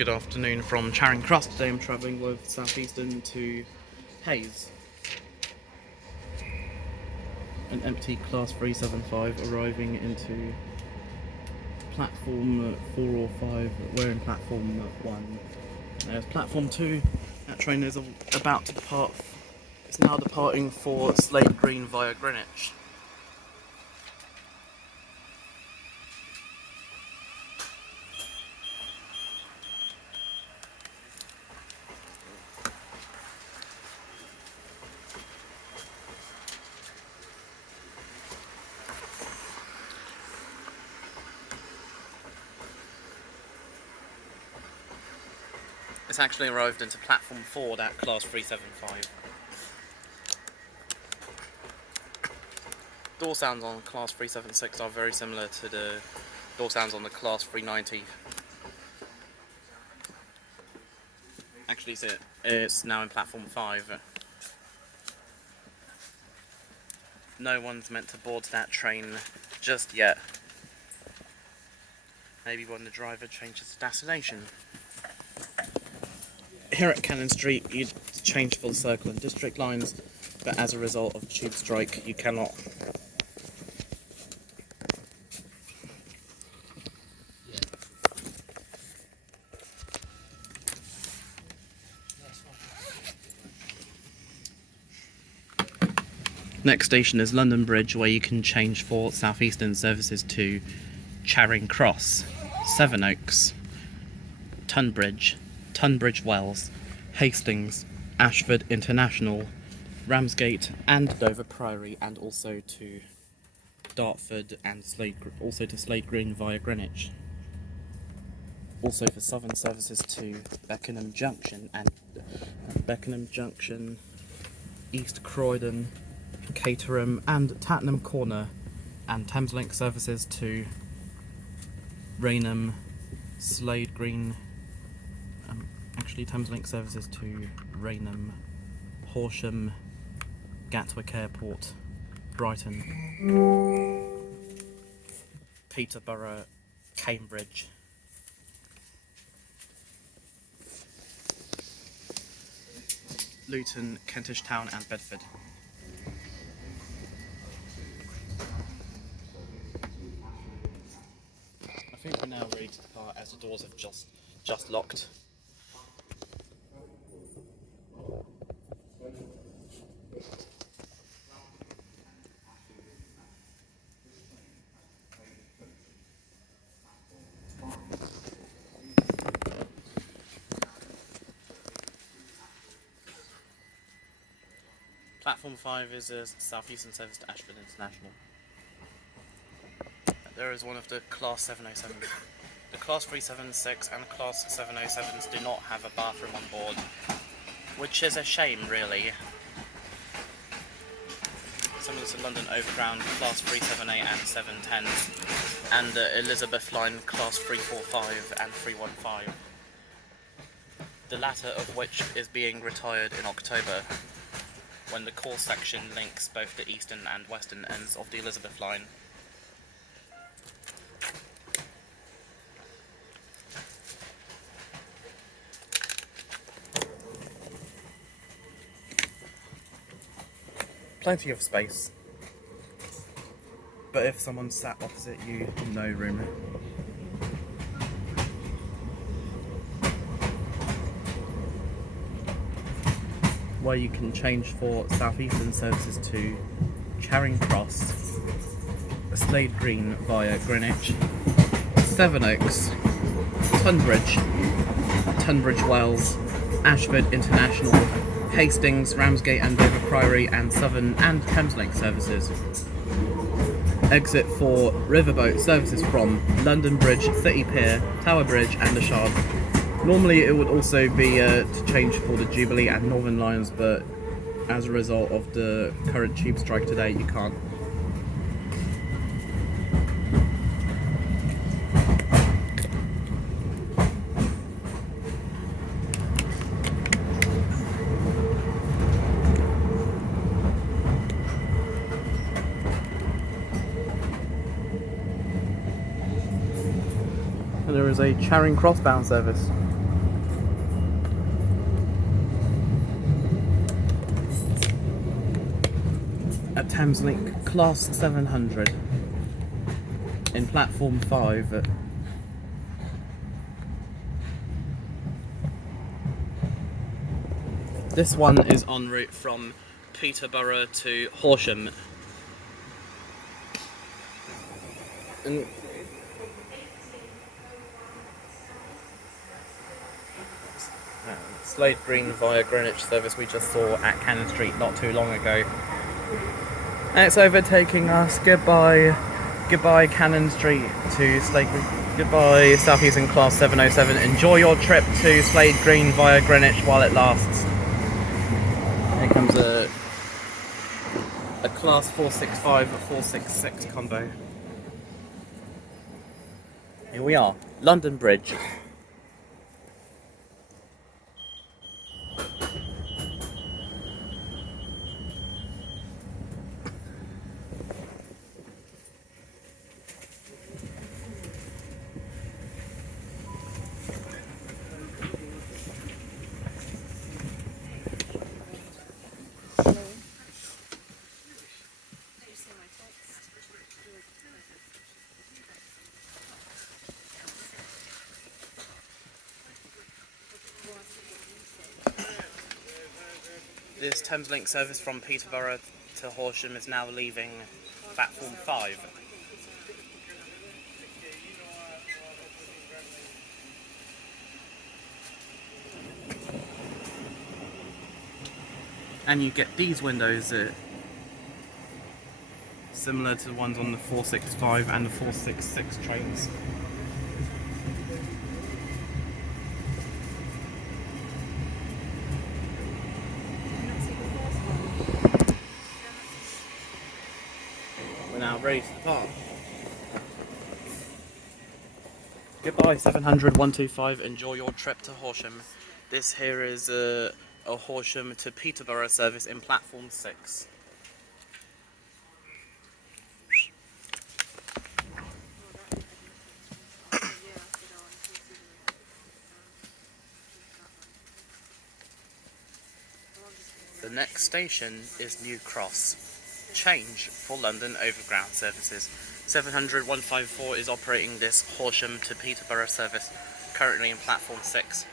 Good afternoon from Charing Cross. Today I'm travelling with Southeastern to Hayes. An empty Class 375 arriving into platform 4 or 5. We're in platform 1. There's platform 2. That train is about to depart. It's now departing for Slade Green via Greenwich. It's actually arrived into platform 4, that Class 375. Door sounds on Class 376 are very similar to the door sounds on the Class 390. Actually, it's now in platform 5. No one's meant to board that train just yet. Maybe when the driver changes the destination. Here at Cannon Street, you'd change for the Circle and District lines, but as a result of the tube strike, you cannot. Next station is London Bridge, where you can change for Southeastern services to Charing Cross, Sevenoaks, Tunbridge Wells, Hastings, Ashford International, Ramsgate and Dover Priory, and also to Dartford and Slade Green via Greenwich. Also for southern services to Beckenham Junction, East Croydon, Caterham and Tattenham Corner, and Thameslink services to Rainham, Slade Green. Thameslink services to Rainham, Horsham, Gatwick Airport, Brighton, Peterborough, Cambridge, Luton, Kentish Town and Bedford. I think we're now ready to depart as the doors have just locked. Platform 5 is a Southeastern service to Ashford International. There is one of the Class 707s. The Class 376 and Class 707s do not have a bathroom on board, which is a shame, really. Similar to London Overground, Class 378 and 710s, and the Elizabeth Line Class 345 and 315. The latter of which is being retired in October, when the core section links both the eastern and western ends of the Elizabeth Line. Plenty of space, but if someone sat opposite you, no room. Where you can change for Southeastern services to Charing Cross, Slade Green via Greenwich, Sevenoaks, Tunbridge Wells, Ashford International, Hastings, Ramsgate and Dover Priory, and Southern and Thameslink services. Exit for Riverboat services from London Bridge City Pier, Tower Bridge and the Shard. Normally it would also be to change for the Jubilee and Northern lines, but as a result of the current tube strike today, you can't. There is a Charing Cross bound service. a Thameslink Class 700 in platform 5. This one is en route from Peterborough to Horsham. And Slade Green via Greenwich service we just saw at Cannon Street not too long ago. And it's overtaking us. Goodbye Cannon Street to Slade Green. Goodbye Southeastern Class 707. Enjoy your trip to Slade Green via Greenwich while it lasts. Here comes a Class 465 or 466 combo. Here we are, London Bridge. This Thameslink service from Peterborough to Horsham is now leaving platform 5. And you get these windows similar to the ones on the 465 and the 466 trains. Now ready to depart. Goodbye 700 125, enjoy your trip to Horsham. This here is a Horsham to Peterborough service in platform 6. The next station is New Cross. Change for London Overground services. 700 154 is operating this Horsham to Peterborough service, currently in platform 6.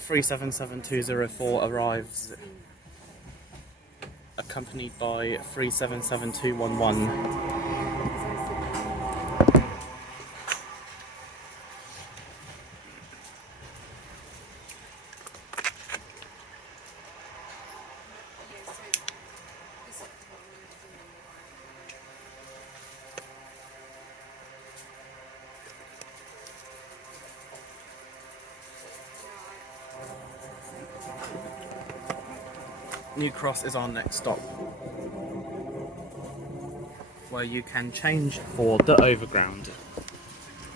377204 arrives, accompanied by 377211. New Cross is our next stop, where you can change for the Overground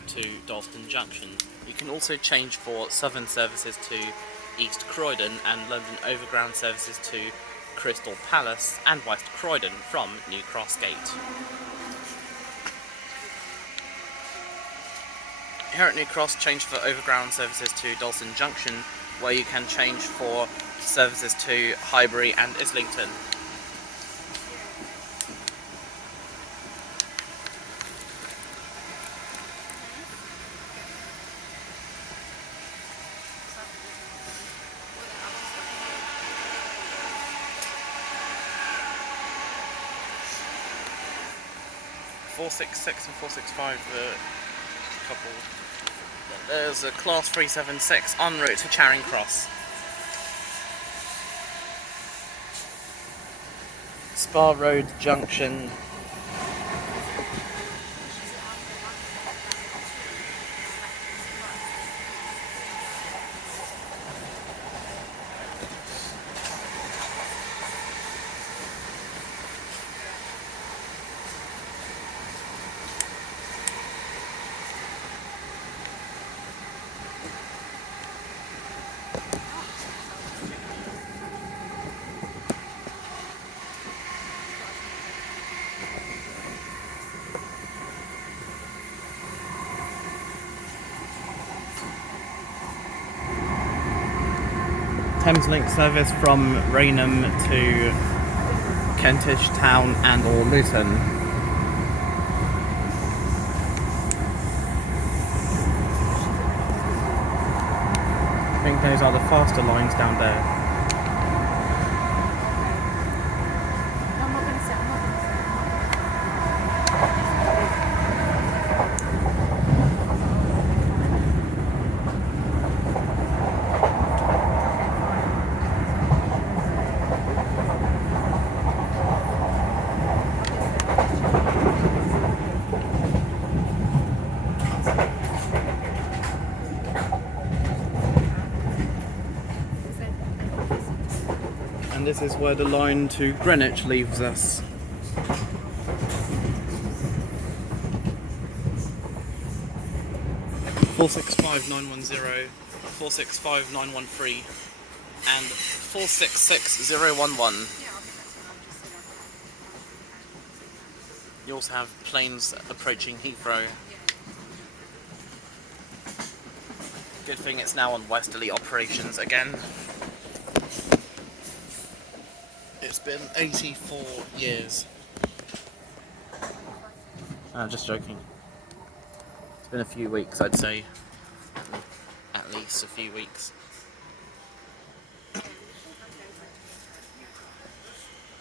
to Dalston Junction. You can also change for Southern services to East Croydon and London Overground services to Crystal Palace and West Croydon from New Cross Gate. Here at New Cross, change for Overground services to Dalston Junction, where you can change for services to Highbury and Islington. .466 and 465 couple. There's a Class 376 en route to Charing Cross. Spa Road Junction. Thameslink service from Rainham to Kentish Town and or Luton. I think those are the faster lines down there. And this is where the line to Greenwich leaves us. (465,910), (465,913) and (466,011). You also have planes approaching Heathrow. Good thing it's now on westerly operations again. It's been 84 years. Just joking. It's been a few weeks, I'd say. At least a few weeks.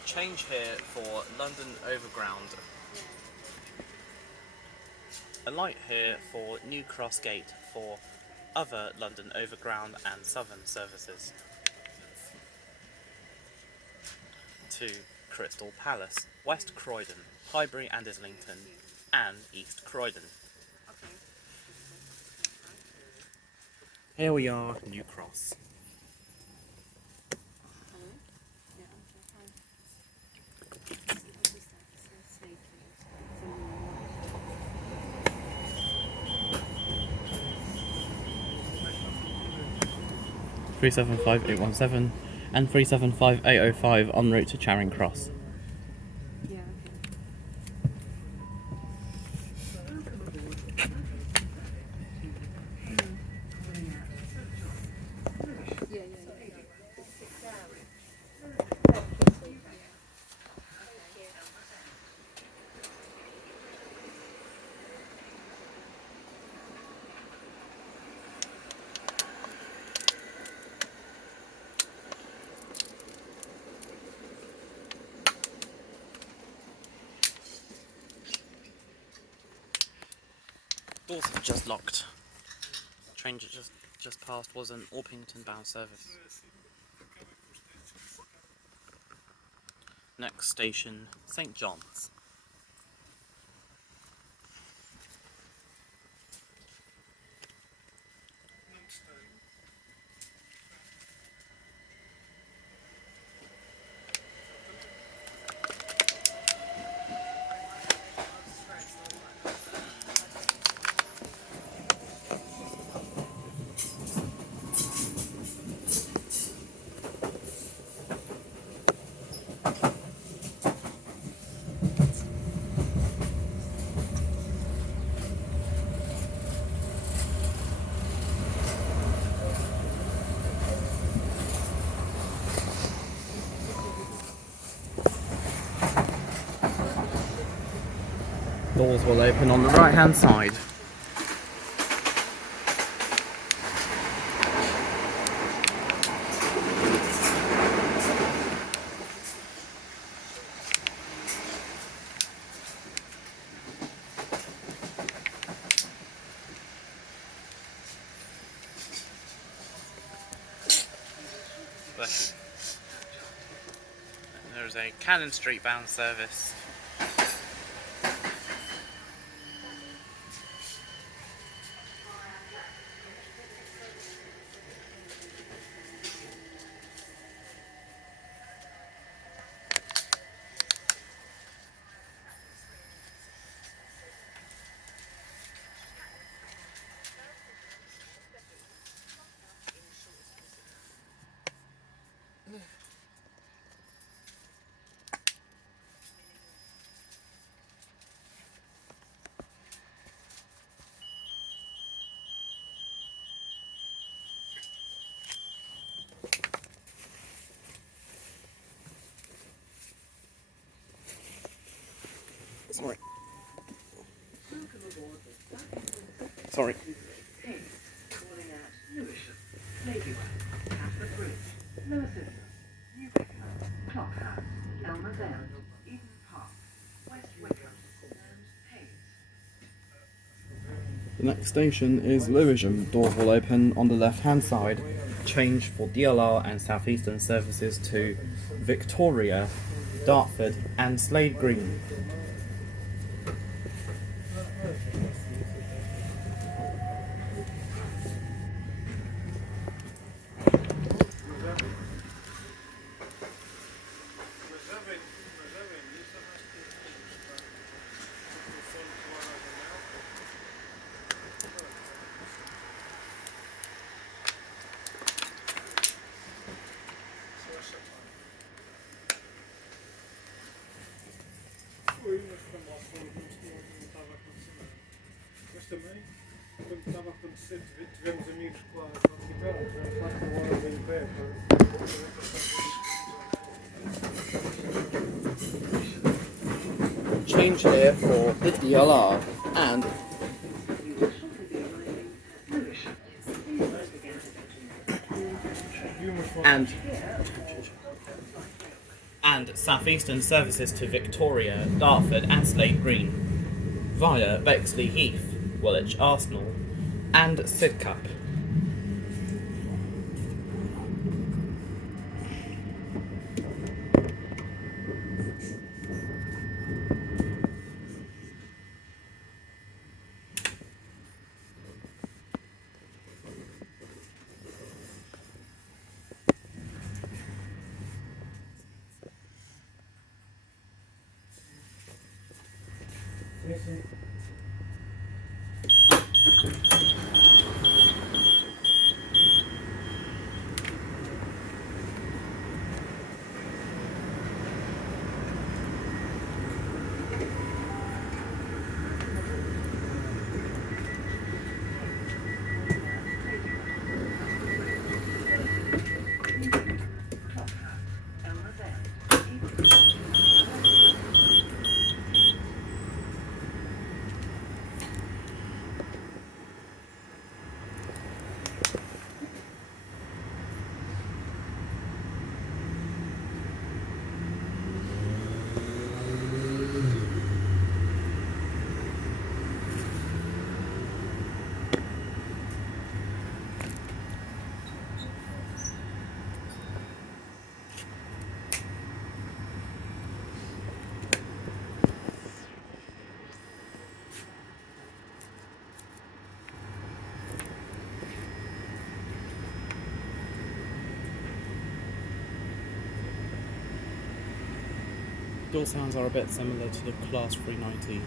Change here for London Overground. A light here for New Cross Gate for other London Overground and Southern services. To Crystal Palace, West Croydon, Highbury and Islington, and East Croydon. Here we are, New Cross. (375,817) and (375,805) en route to Charing Cross. Doors have just locked. The train just passed was an Orpington bound service. Next station, St John's. Doors will open on the right hand side. There's a Cannon Street bound service. Sorry. Sorry. Calling at Lewisham, Ladywell, Catford Bridge, Lewisham, Beckenham, Elmers End, Eden Park, West Wickham, and Hayes. The next station is Lewisham. Doors will open on the left-hand side. Change for DLR and Southeastern services to Victoria, Dartford and Slade Green. Mas também, quando estava a acontecer, tivemos amigos que lá ficaram, tivemos lá com horas em pé. Change here for the DLR and Southeastern services to Victoria, Dartford and Slade Green via Bexleyheath, Woolwich Arsenal and Sidcup. Door sounds are a bit similar to the Class 390.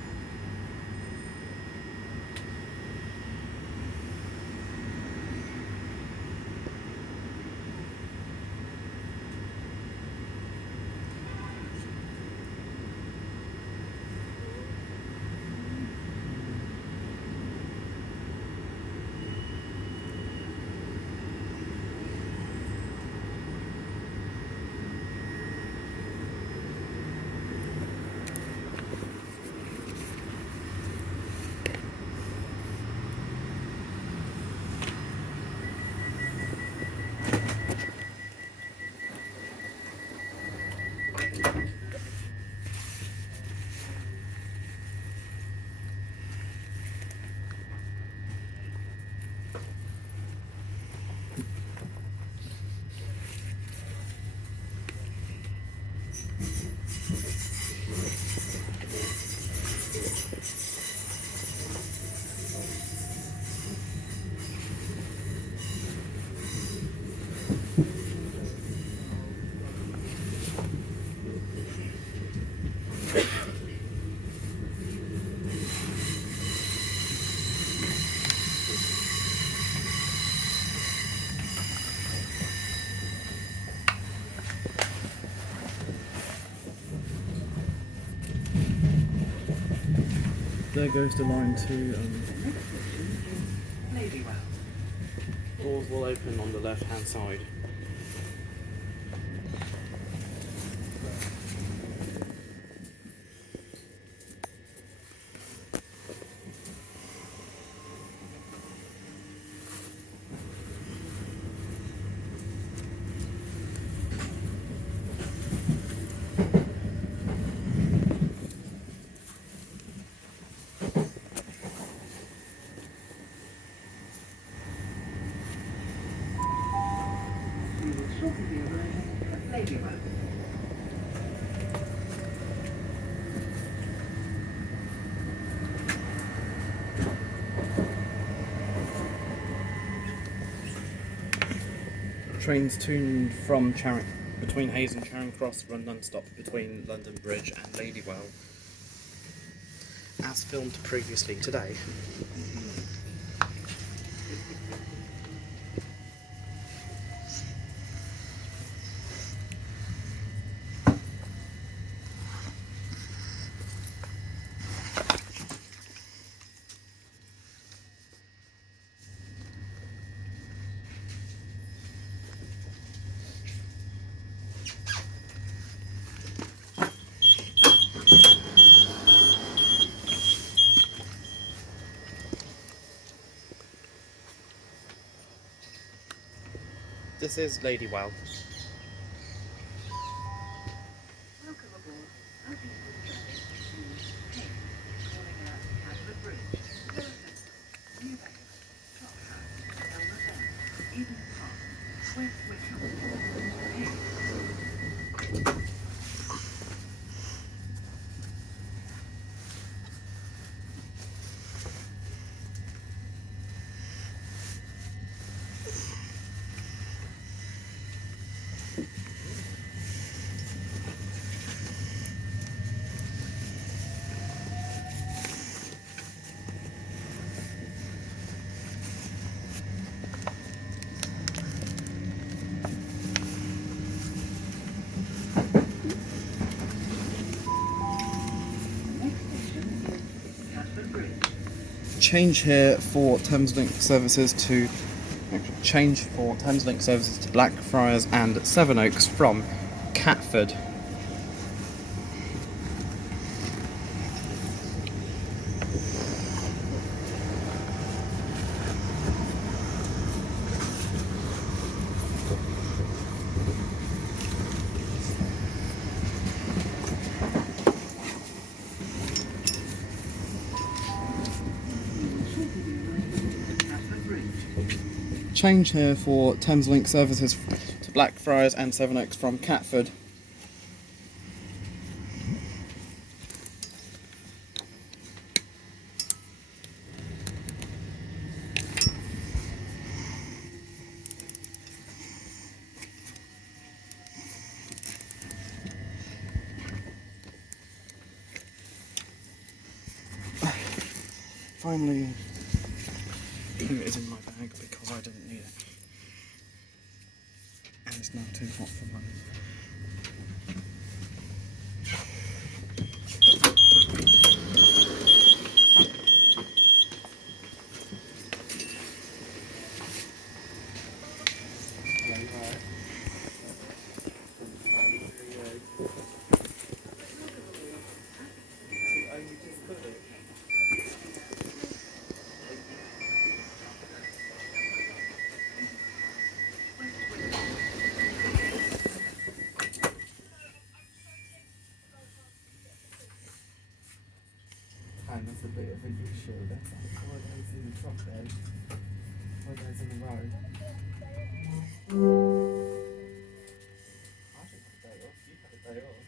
There goes the line to doors will open on the left hand side. shortly arriving at Ladywell. Trains tuned from between Hayes and Charing Cross run non-stop between London Bridge and Ladywell, as filmed previously today. This is Ladywell. Welcome aboard Southeastern journey to Hayes, calling at Catford Bridge, Lewisham, Beckenham, Elmers End, Eden Park, Wickham, Hayes. Change here for Thameslink services to Blackfriars and Sevenoaks from Catford. Change here for Thameslink services to Blackfriars and Sevenoaks from Catford. Finally, it is in my bag because I didn't need it. And it's now too hot for London. And that's a bit of an issue. That's like 4 days in the truck then. 4 days in a row. I should have a day off. You had a day off.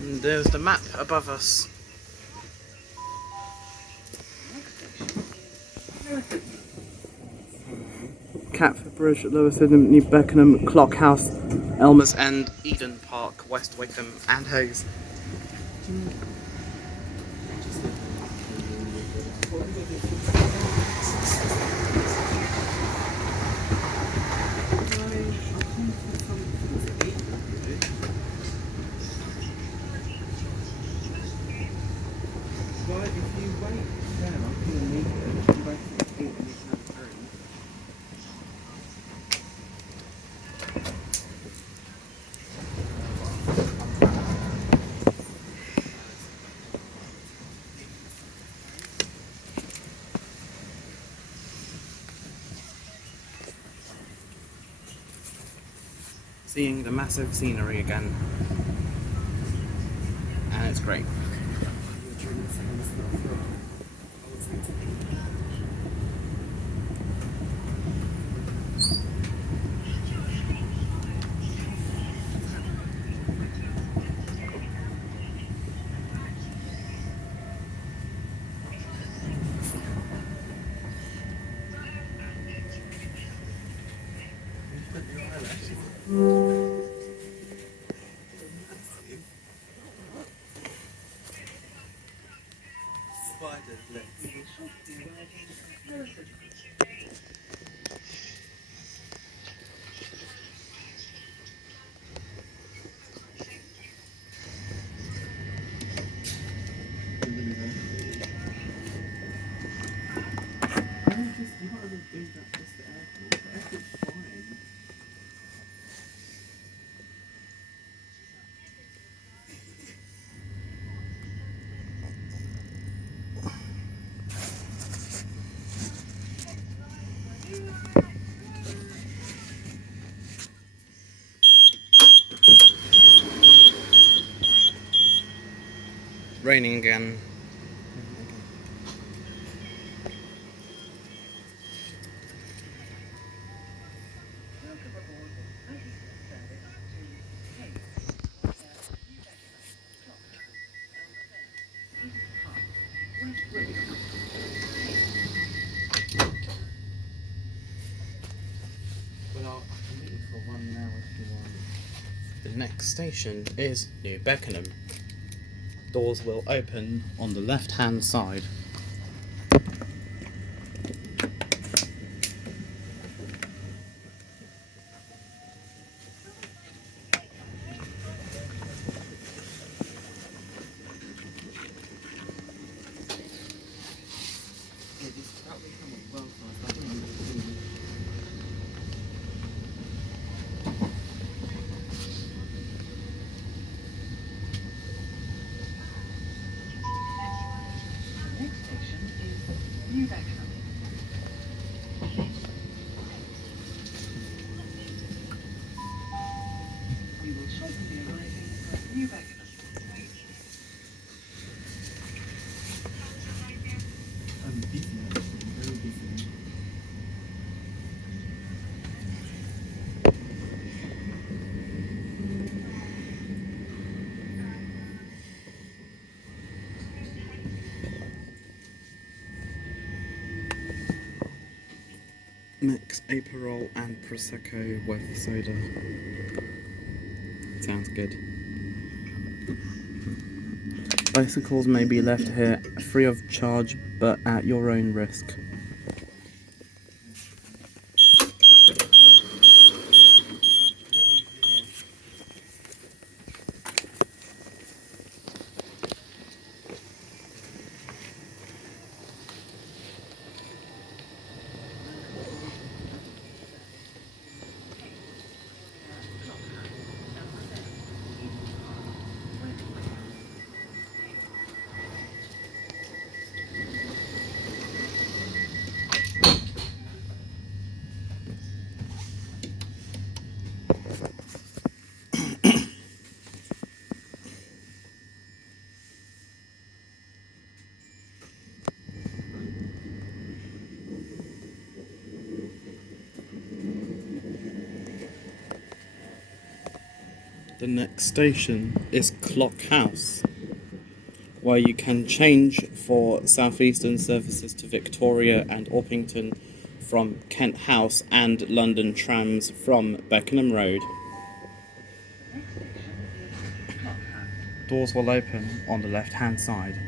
And there's the map above us. Catford Bridge, Lewisham, New Beckenham, Clock House, Elmers End, Eden Park, West Wickham and Hayes. But if you wait there, I'm going to need it. You wait for the and you can have a drink. seeing the massive scenery again. And it's great. Raining again. Welcome aboard the Southeastern service to Cambridge, New Beckenham, Elmers End, Sidcup, West Wickham, Well, I can leave for 1 hour if you want. The next station is New Beckenham. Doors will open on the left-hand side. The next station is New Beckenham. We will shortly be arriving at New Beckenham. I'm busy, actually, very busy. Mix Aperol and Prosecco with soda. Sounds good. Bicycles may be left here free of charge, but at your own risk. The next station is Clock House, where you can change for Southeastern services to Victoria and Orpington from Kent House and London Trams from Beckenham Road. The next station is Clock House. Doors will open on the left-hand side.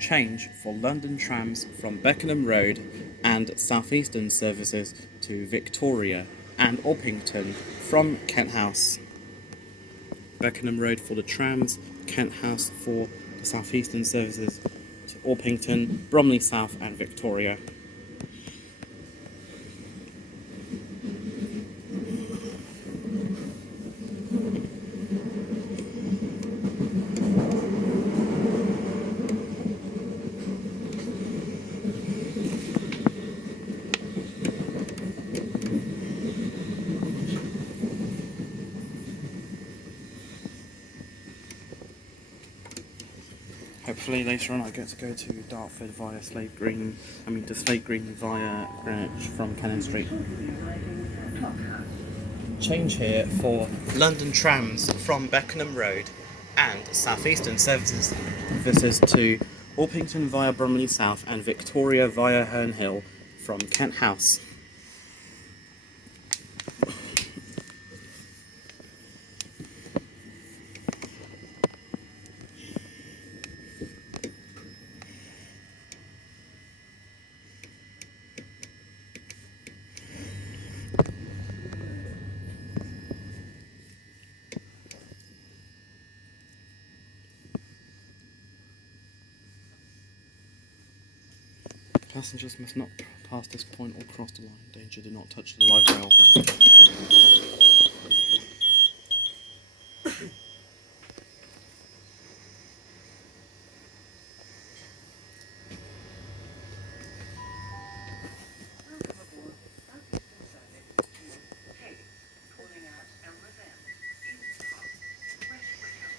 Change for London Trams from Beckenham Road and Southeastern services to Victoria and Orpington from Kent House. Beckenham Road for the trams, Kent House for the Southeastern services to Orpington, Bromley South and Victoria. Hopefully later on I get to go to Dartford via to Slade Green via Greenwich from Cannon Street. Change here for London Trams from Beckenham Road and Southeastern services to Orpington via Bromley South and Victoria via Herne Hill from Kent House. Passengers must not pass this point or cross the line. Danger, do not touch the live rail. Welcome aboard Southeastern service K, calling at Elmers End, Sidcup, West Wickham.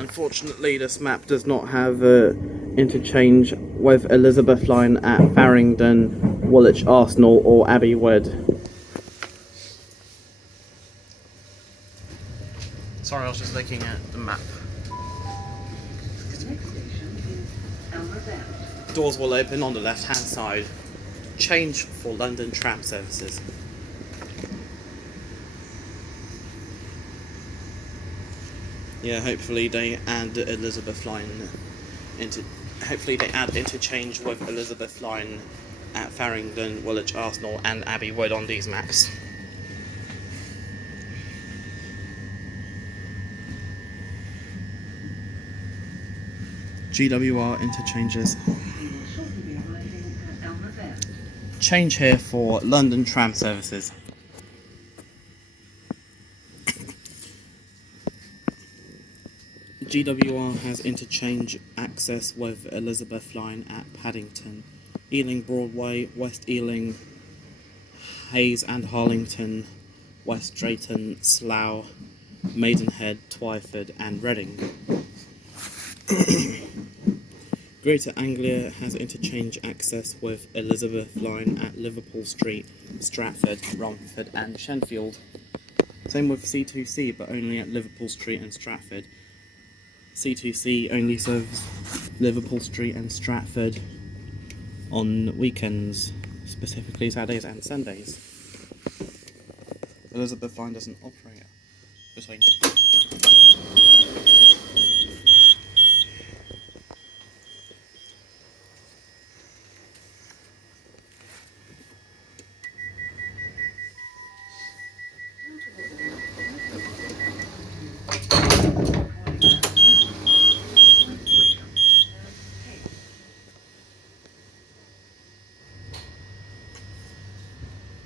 Unfortunately, this map does not have interchange with Elizabeth Line at Farringdon, Woolwich Arsenal or Abbey Wood. Sorry, I was just looking at the map. The next station is Elmers End. Doors will open on the left-hand side. Change for London tram services. Yeah, hopefully they add Elizabeth Line hopefully they add interchange with Elizabeth Line at Farringdon, Woolwich Arsenal and Abbey Wood on these maps. GWR interchanges. We will shortly be arriving at Elmers End. Change here for London tram services. GWR has interchange access with Elizabeth Line at Paddington, Ealing Broadway, West Ealing, Hayes and Harlington, West Drayton, Slough, Maidenhead, Twyford and Reading. Greater Anglia has interchange access with Elizabeth Line at Liverpool Street, Stratford, Romford and Shenfield. Same with C2C, but only at Liverpool Street and Stratford. C2C only serves Liverpool Street and Stratford on weekends, specifically Saturdays and Sundays. Elizabeth Line doesn't operate between.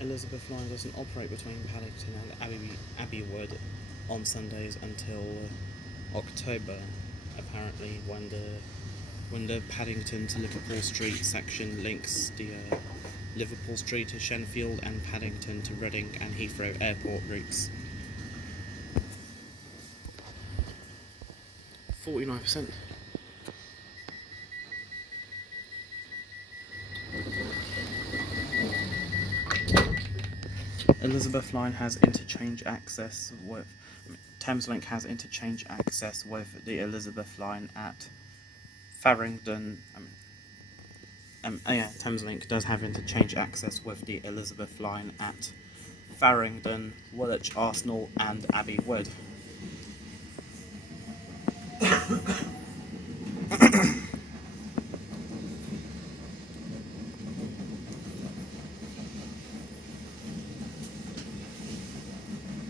Elizabeth Line doesn't operate between Paddington and Abbey Wood on Sundays until October, apparently, when the Paddington to Liverpool Street section links the Liverpool Street to Shenfield and Paddington to Reading and Heathrow Airport routes. 49%. Elizabeth Line has interchange access with Thameslink has interchange access with the Elizabeth Line at Farringdon. Thameslink does have interchange access with the Elizabeth Line at Farringdon, Woolwich Arsenal, and Abbey Wood.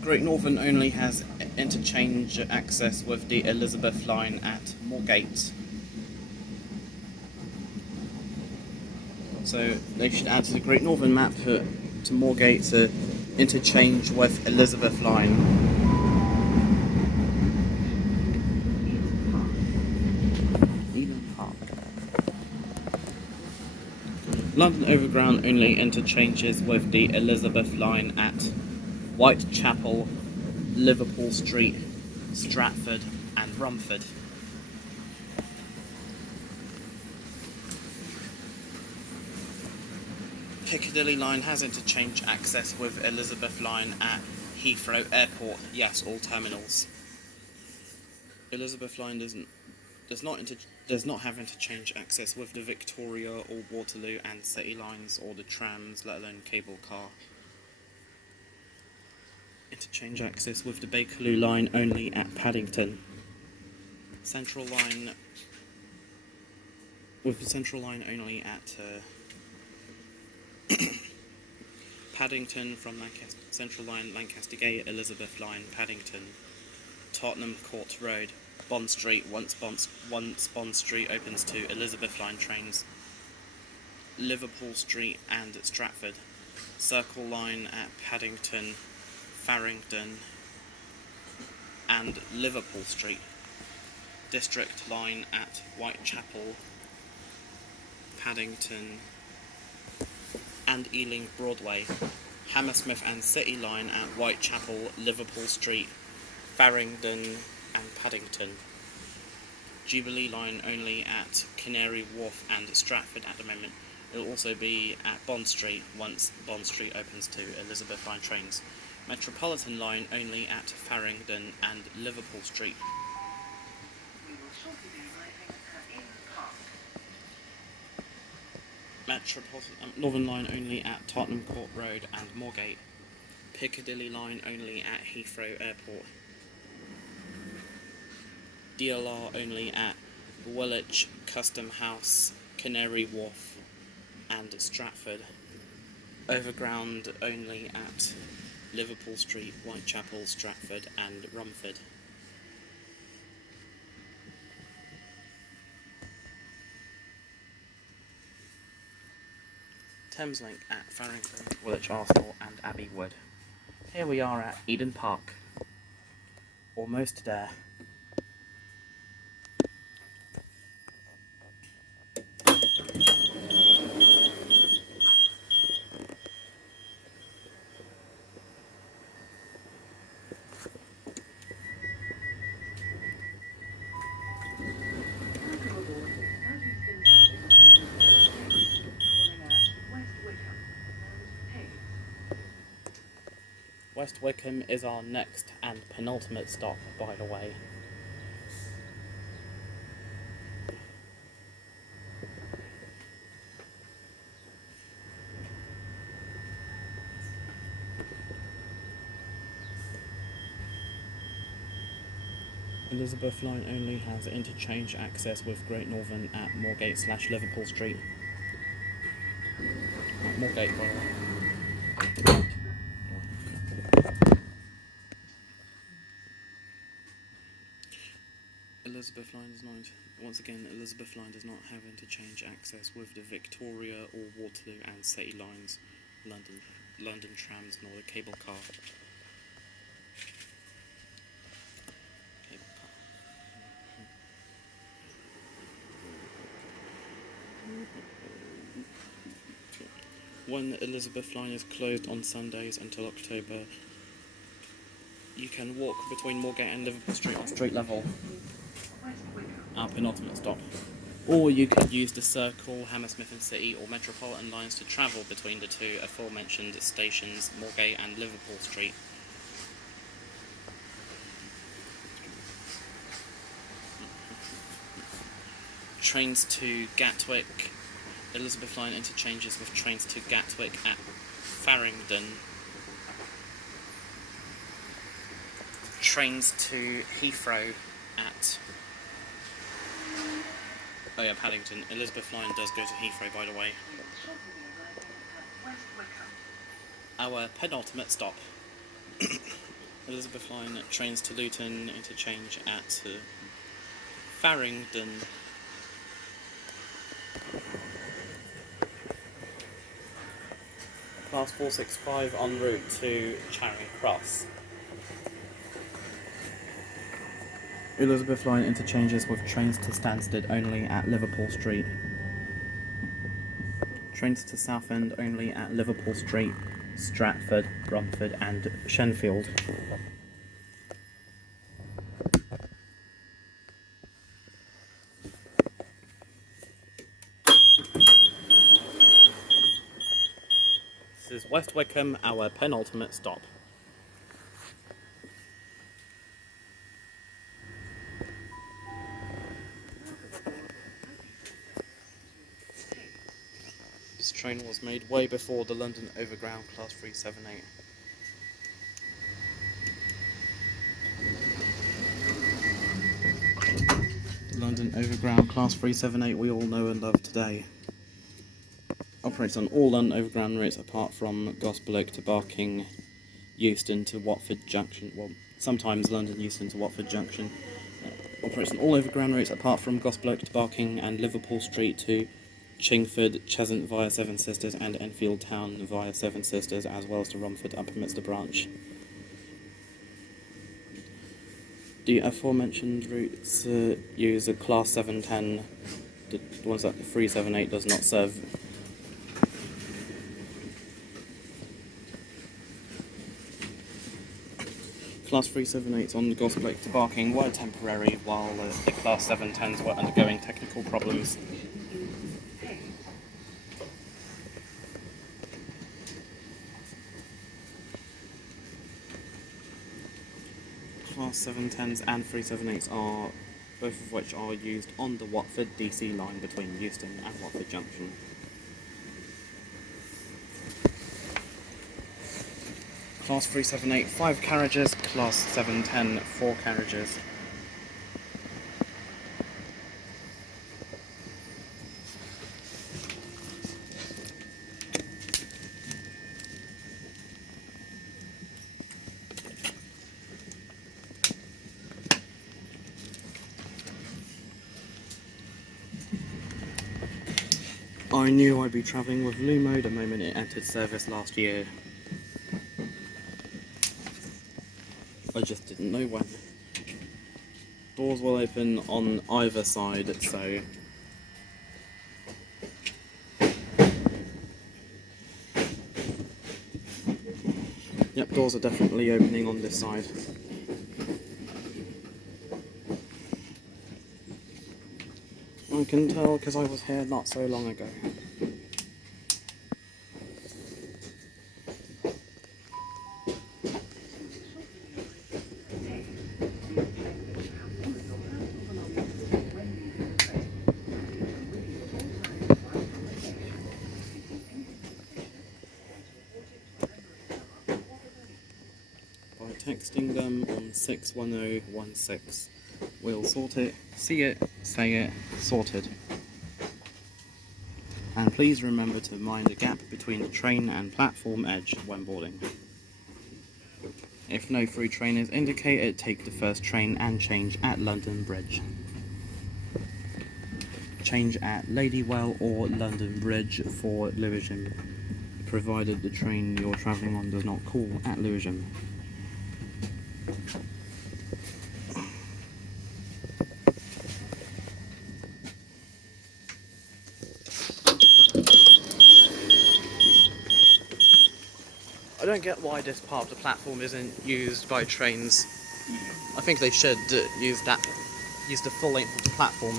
Great Northern only has interchange access with the Elizabeth Line at Moorgate. So they should add to the Great Northern map to Moorgate to interchange with Elizabeth Line. Eden Park. London Overground only interchanges with the Elizabeth Line at Whitechapel, Liverpool Street, Stratford and Romford. Piccadilly Line has interchange access with Elizabeth Line at Heathrow Airport. Yes, all terminals. Elizabeth Line does not have interchange access with the Victoria or Waterloo and City lines or the trams, let alone cable car. Interchange access with the Bakerloo Line only at Paddington. Central Line with the Central Line only at Paddington from Lancaster, Central Line, Lancaster Gate, Elizabeth Line, Paddington, Tottenham Court Road, Bond Street, once Bond Street opens to Elizabeth Line trains, Liverpool Street and Stratford, Circle Line at Paddington, Farringdon and Liverpool Street, District Line at Whitechapel, Paddington and Ealing Broadway, Hammersmith and City Line at Whitechapel, Liverpool Street, Farringdon and Paddington. Jubilee Line only at Canary Wharf and Stratford at the moment. It will also be at Bond Street once Bond Street opens to Elizabeth Line trains. Metropolitan Line only at Farringdon and Liverpool Street. We will shortly be arriving at Eden Park. Metropolitan Northern Line only at Tottenham Court Road and Moorgate. Piccadilly Line only at Heathrow Airport. DLR only at Woolwich Custom House, Canary Wharf and Stratford. Overground only at Liverpool Street, Whitechapel, Stratford and Romford. Thameslink at Farringdon, Woolwich Arsenal and Abbey Wood. Here we are at Eden Park. Almost there. Welcome aboard Southeastern service calling at West Wickham and Hayes. West Wickham is our next and penultimate stop, by the way. Elizabeth Line only has interchange access with Great Northern at Moorgate/Liverpool Street. Moorgate, by the way. Elizabeth Line does not. Once again, Elizabeth Line does not have interchange access with the Victoria or Waterloo and City lines, London Trams, nor the cable car. When Elizabeth Line is closed on Sundays until October, you can walk between Moorgate and Liverpool Street on street level, our penultimate stop. Or you could use the Circle, Hammersmith and City or Metropolitan lines to travel between the two aforementioned stations, Moorgate and Liverpool Street. Trains to Gatwick. Elizabeth Line interchanges with trains to Gatwick at Farringdon. Trains to Heathrow at... Oh yeah, Paddington. Elizabeth Line does go to Heathrow, by the way. We will shortly be arriving at West Wickham. Our penultimate stop. Elizabeth Line trains to Luton interchange at Farringdon. Class 465 en route to Charing Cross. Elizabeth Line interchanges with trains to Stansted only at Liverpool Street. Trains to Southend only at Liverpool Street, Stratford, Romford and Shenfield. This is West Wickham, our penultimate stop. This train was made way before the London Overground Class 378. The London Overground Class 378 we all know and love today. Operates on all London Overground routes apart from Gospel Oak to Barking, Euston to Watford Junction. Well, sometimes London Euston to Watford Junction. Operates on all Overground routes apart from Gospel Oak to Barking and Liverpool Street to Chingford, Cheshunt via Seven Sisters and Enfield Town via Seven Sisters, as well as to Romford Upperminster Branch. The aforementioned routes use a Class 710, the ones that the 378 does not serve. Class 378s on the Gospel Oak to Barking were temporary while the Class 710s were undergoing technical problems. Class 710s and 378s are both of which are used on the Watford DC line between Euston and Watford Junction. Class 378 5 carriages, Class 710 4 carriages. I knew I'd be travelling with Lumo the moment it entered service last year. I just didn't know when. Doors will open on either side, so yep, doors are definitely opening on this side. I can tell because I was here not so long ago. By texting them on 61016. We'll sort it, see it, say it, sorted. And please remember to mind the gap between the train and platform edge when boarding. If no through train is indicated, take the first train and change at London Bridge. Change at Ladywell or London Bridge for Lewisham, provided the train you're travelling on does not call at Lewisham. I don't get why this part of the platform isn't used by trains. I think they should use the full length of the platform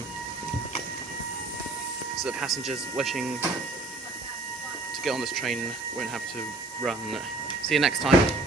so that passengers wishing to get on this train won't have to run. See you next time.